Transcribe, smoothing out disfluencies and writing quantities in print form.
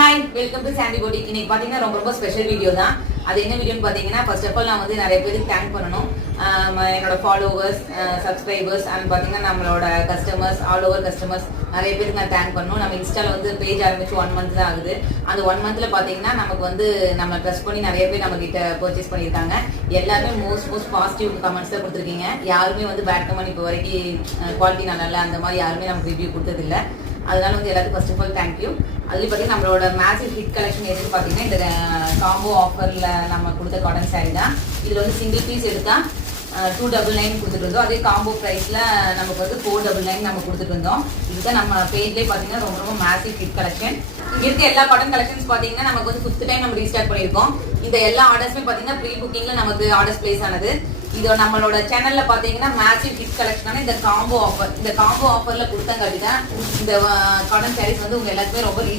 Hi welcome to Chandy போட்டிக். இன்னைக்கு பாத்தீங்கன்னா ரொம்ப ஸ்பெஷல் வீடியோ தான். அது என்ன வீடியோன்னு பாத்தீங்கன்னா, ஃபர்ஸ்ட் ஆஃப் ஆல் நான் வந்து நிறைய பேருக்கு தேங்க் பண்ணணும். என்னோட ஃபாலோவர்ஸ், சப்ஸ்கிரைபர்ஸ் அண்ட் பாத்தீங்கன்னா நம்மளோட கஸ்டமர்ஸ், ஆல் ஓவர் கஸ்டமர்ஸ் நிறைய பேருக்கு நான் தேங்க் பண்ணணும். நம்ம இன்ஸ்டால வந்து பேஜ் ஆரம்பிச்சு 1 month தான் ஆகுது. அந்த 1 monthல பாத்தீங்கன்னா நமக்கு வந்து நம்ம ட்ரஸ்ட் பண்ணி நிறைய பேர் நம்ம கிட்ட பர்ச்சேஸ் பண்ணியிருக்காங்க. எல்லாருமே மோஸ்ட் பாசிட்டிவ் கமெண்ட்ஸ் தான் கொடுத்துருக்கீங்க. யாருமே வந்து பேட் கமெண்ட் இப்போ வரைக்கும் குவாலிட்டி நல்லா இல்லை அந்த மாதிரி யாருமே நமக்கு ரிவ்யூ கொடுத்ததில்லை. அதனால வந்து எல்லாத்துக்கும் ஃபர்ஸ்ட் ஆஃப் ஆல் தேங்க்யூ. அதுலேயும் பார்த்தீங்கன்னா நம்மளோட மேசிவ் ஹிட் கலெக்ஷன் எதுன்னு பார்த்தீங்கன்னா இந்த காம்போ ஆஃபரில் நம்ம கொடுத்த காட்டன் சாரீ தான். இதில் வந்து சிங்கிள் பீஸ் எடுத்தால் 299 கொடுத்துட்டு இருந்தோம். அதே காம்போ ப்ரைஸில் நமக்கு வந்து 499 நம்ம கொடுத்துட்டு இருந்தோம். இதுதான் நம்ம பேஜ்லேயே பார்த்தீங்கன்னா ரொம்ப மேசிவ் ஹிட் கலெக்ஷன். இங்கே இருக்க எல்லா காட்டன் கலெக்ஷன்ஸ் பார்த்தீங்கன்னா நமக்கு வந்து 5th டைம் நம்ம ரீஸ்டார்ட் பண்ணியிருக்கோம். இந்த எல்லா ஆர்டர்ஸுமே பார்த்தீங்கன்னா ப்ரீ புக்கிங்கில் நமக்கு ஆர்டர்ஸ் பிளேஸ் ஆனது. இதோ நம்மளோட சேனல்ல பாத்தீங்கன்னா மேசிவ் ஹிட் கலெக்ஷனான இந்த காம்போ ஆஃபர், இந்த காம்போ ஆஃபர்ல கொடுத்தங்காட்டி தான் இந்த காட்டன் சாரீஸ் வந்து உங்க எல்லாருக்குமே ரொம்ப ரீச்